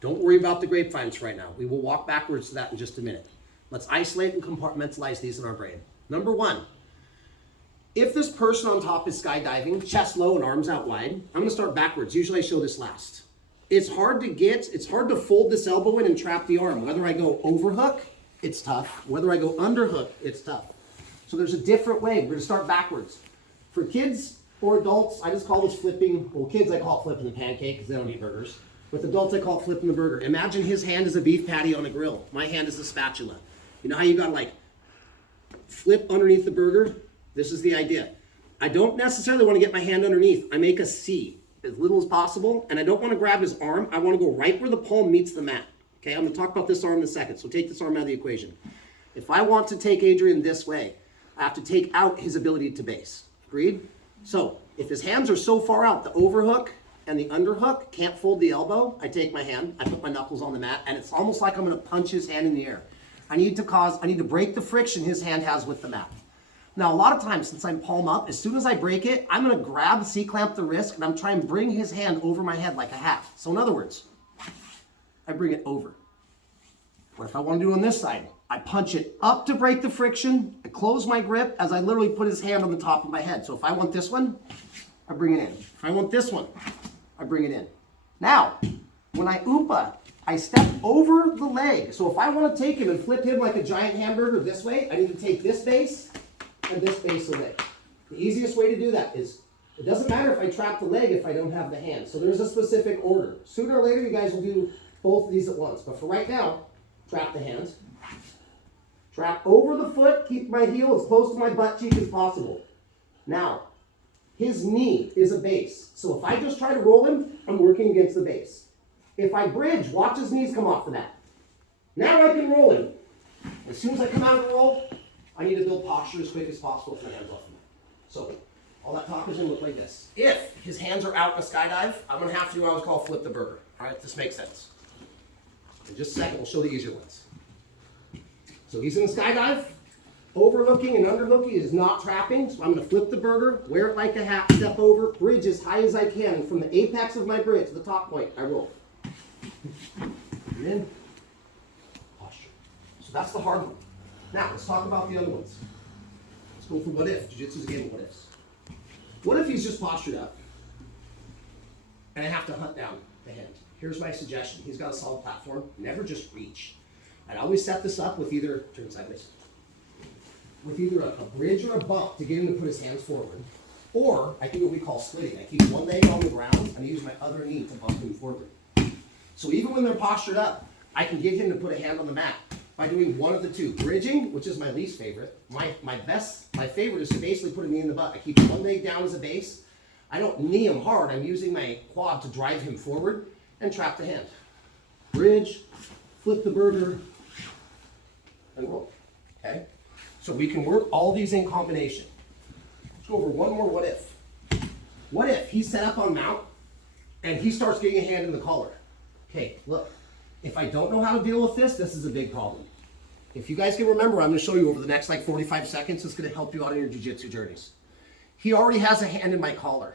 Don't worry about the grapevines right now. We will walk backwards to that in just a minute. Let's isolate and compartmentalize these in our brain. Number one, if this person on top is skydiving, chest low and arms out wide, I'm gonna start backwards. Usually I show this last. It's hard to fold this elbow in and trap the arm. Whether I go overhook, it's tough. Whether I go underhook, it's tough. So there's a different way. We're gonna start backwards. For kids or adults, I just call this flipping, well kids I call it flipping the pancake because they don't eat burgers. With adults I call it flipping the burger. Imagine his hand is a beef patty on a grill. My hand is a spatula. You know how you gotta like flip underneath the burger? This is the idea. I don't necessarily want to get my hand underneath. I make a C as little as possible, and I don't want to grab his arm. I want to go right where the palm meets the mat. Okay, I'm going to talk about this arm in a second, so take this arm out of the equation. If I want to take Adrian this way, I have to take out his ability to base. Agreed? So if his hands are so far out, the overhook and the underhook can't fold the elbow, I take my hand, I put my knuckles on the mat, and it's almost like I'm going to punch his hand in the air. I need to break the friction his hand has with the mat. Now, a lot of times, since I'm palm up, as soon as I break it, I'm gonna grab, C-clamp the wrist, and I'm trying to bring his hand over my head like a hat. So in other words, I bring it over. What if I wanna do on this side? I punch it up to break the friction, I close my grip as I literally put his hand on the top of my head. So if I want this one, I bring it in. If I want this one, I bring it in. Now, when I upa, I step over the leg. So if I wanna take him and flip him like a giant hamburger this way, I need to take this base and this base away. The easiest way to do that is, it doesn't matter if I trap the leg if I don't have the hand. So there's a specific order. Sooner or later, you guys will do both of these at once. But for right now, trap the hands. Trap over the foot, keep my heel as close to my butt cheek as possible. Now, his knee is a base. So if I just try to roll him, I'm working against the base. If I bridge, watch his knees come off the mat. Now I can roll him. As soon as I come out of the roll, I need to build posture as quick as possible with my hands off the mat. So all that talk is going to look like this. If his hands are out in a skydive, I'm going to have to do what I was called flip the burger. All right, this makes sense. In just a second, we'll show the easier ones. So he's in the skydive. Overhooking and underhooking is not trapping. So I'm going to flip the burger, wear it like a hat, step over, bridge as high as I can. And from the apex of my bridge to the top point, I roll. And then posture. So that's the hard one. Now, let's talk about the other ones. Let's go for what if. Jiu-jitsu is a game of what ifs. What if he's just postured up and I have to hunt down the hand? Here's my suggestion. He's got a solid platform. Never just reach. I'd always set this up with either, turn sideways, with either a bridge or a bump to get him to put his hands forward. Or I can do what we call splitting. I keep one leg on the ground and I use my other knee to bump him forward. So even when they're postured up, I can get him to put a hand on the mat by doing one of the two. Bridging, which is my least favorite. My favorite is to basically put a knee in the butt. I keep one leg down as a base. I don't knee him hard. I'm using my quad to drive him forward and trap the hand. Bridge, flip the burger, and roll. Okay? So we can work all these in combination. Let's go over one more what if. What if he's set up on mount and he starts getting a hand in the collar? Okay, look. If I don't know how to deal with this is a big problem. If you guys can remember, I'm going to show you over the next like 45 seconds. It's going to help you out in your jiu-jitsu journeys. He already has a hand in my collar.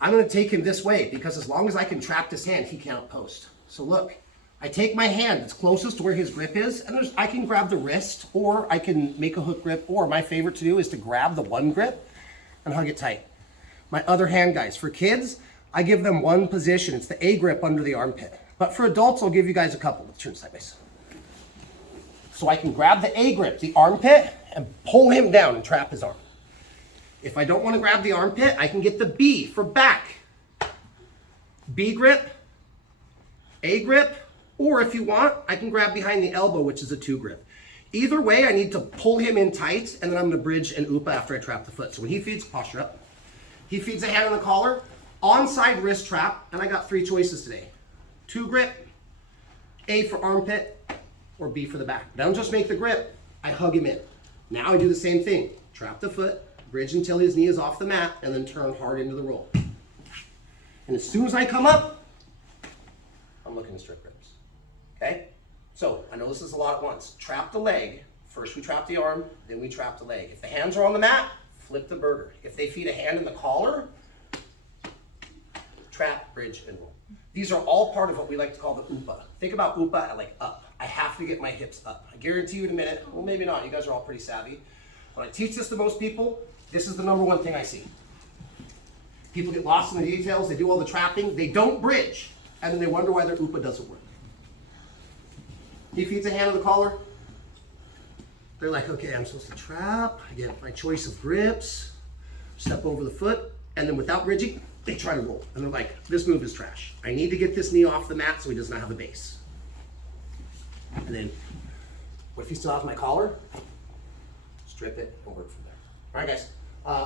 I'm going to take him this way because as long as I can trap this hand, he can't post. So look, I take my hand that's closest to where his grip is, and I can grab the wrist, or I can make a hook grip, or my favorite to do is to grab the one grip and hug it tight. My other hand, guys, for kids, I give them one position. It's the A grip under the armpit. But for adults, I'll give you guys a couple. Let's turn sideways. So I can grab the A grip, the armpit, and pull him down and trap his arm. If I don't want to grab the armpit, I can get the B for back. B grip, A grip, or if you want, I can grab behind the elbow, which is a 2 grip. Either way, I need to pull him in tight, and then I'm going to bridge and upa after I trap the foot. So when he feeds, posture up. He feeds a hand on the collar, onside wrist trap, and I got 3 choices today. 2 grip, A for armpit, or B for the back. But I don't just make the grip, I hug him in. Now I do the same thing. Trap the foot, bridge until his knee is off the mat, and then turn hard into the roll. And as soon as I come up, I'm looking to strict grips. Okay? So I know this is a lot at once. Trap the leg. First we trap the arm, then we trap the leg. If the hands are on the mat, flip the burger. If they feed a hand in the collar, trap, bridge, and roll. These are all part of what we like to call the UPA. Think about UPA at like up. I have to get my hips up. I guarantee you in a minute, well maybe not, you guys are all pretty savvy. When I teach this to most people, this is the number one thing I see. People get lost in the details, they do all the trapping, they don't bridge, and then they wonder why their UPA doesn't work. He feeds a hand on the collar. They're like, okay, I'm supposed to trap, I get my choice of grips, step over the foot, and then without bridging, they try to roll. And they're like, this move is trash. I need to get this knee off the mat so he does not have a base. And then, what if he still has my collar? Strip it and work from there. All right, guys.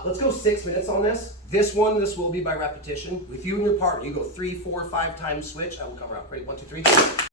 Let's go 6 minutes on this. This will be by repetition. With you and your partner, you go 3, 4, 5 times switch. I will cover up. Ready? 1, 2, 3.